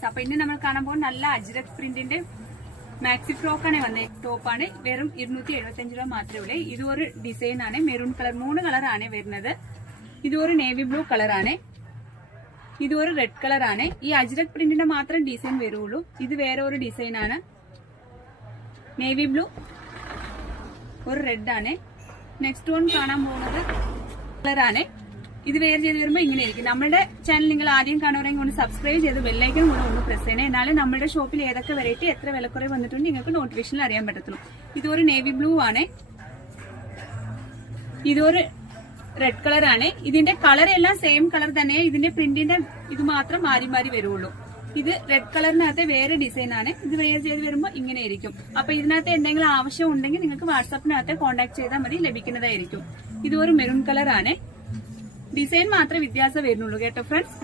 Friends, അപ്പൊ ഇന്ന് നമ്മൾ കാണാൻ പോകുന്ന നല്ല അജ്രക് പ്രിന്റിന്റെ മാക്സി ഫ്രോക്ക് ആണ് വന്നേ. ടോപ്പാണ്. വെറും 275 രൂപ മാത്രമേ ഉള്ളൂ. ഇതൊരു ഡിസൈൻ ആണ്. മെറൂൺ കളർ, 3 കളറാണ് വരുന്നത്. ഇതൊരു നേവി ബ്ലൂ കളറാണ്. ഇതൊരു റെഡ് കളറാണ്. ഈ അജ്രക് പ്രിന്റിന്റെ മാത്രം ഡിസൈൻ വരുള്ളൂ. ഇത് വേറെ ഒരു ഡിസൈൻ ആണ്. നേവി ബ്ലൂ, ഒരു റെഡ് ആണ്. നെക്സ്റ്റ് വൺ കാണാൻ പോകുന്നത് കളറാണ്. ഇത് വേറെ ചെയ്ത് വരുമ്പോൾ ഇങ്ങനെ ആയിരിക്കും. നമ്മുടെ ചാനൽ നിങ്ങൾ ആദ്യം കാണുവാണെങ്കിൽ ഒന്ന് സബ്സ്ക്രൈബ് ചെയ്ത് ബെല്ലൈക്കൺ കൂടെ ഒന്ന് പ്രസ് ചെയ്യണേ. എന്നാലും നമ്മുടെ ഷോപ്പിൽ ഏതൊക്കെ വെറൈറ്റി എത്ര വിലക്കുറവ് വന്നിട്ടുണ്ട് നിങ്ങൾക്ക് നോട്ടിഫിക്കേഷനിൽ അറിയാൻ പറ്റത്തുള്ളൂ. ഇതൊരു നേവി ബ്ലൂ ആണ്. ഇതൊരു റെഡ് കളർ ആണ്. ഇതിന്റെ കളർ എല്ലാം സെയിം കളർ തന്നെ. ഇതിന്റെ പ്രിന്റിന്റെ ഇത് മാത്രം മാറി മാറി വരുള്ളൂ. ഇത് റെഡ് കളറിനകത്ത് വേറെ ഡിസൈൻ ആണ്. ഇത് വേറെ ചെയ്ത് വരുമ്പോൾ ഇങ്ങനെ ആയിരിക്കും. അപ്പൊ ഇതിനകത്ത് എന്തെങ്കിലും ആവശ്യം ഉണ്ടെങ്കിൽ നിങ്ങൾക്ക് വാട്സാപ്പിനകത്ത് കോൺടാക്ട് ചെയ്താൽ മതി, ലഭിക്കുന്നതായിരിക്കും. ഇതൊരു മെറൂൺ കളർ ആണ്. ഡിസൈൻ മാത്രമേ വ്യത്യാസം വരുന്നുള്ളൂ കേട്ടോ ഫ്രണ്ട്സ്.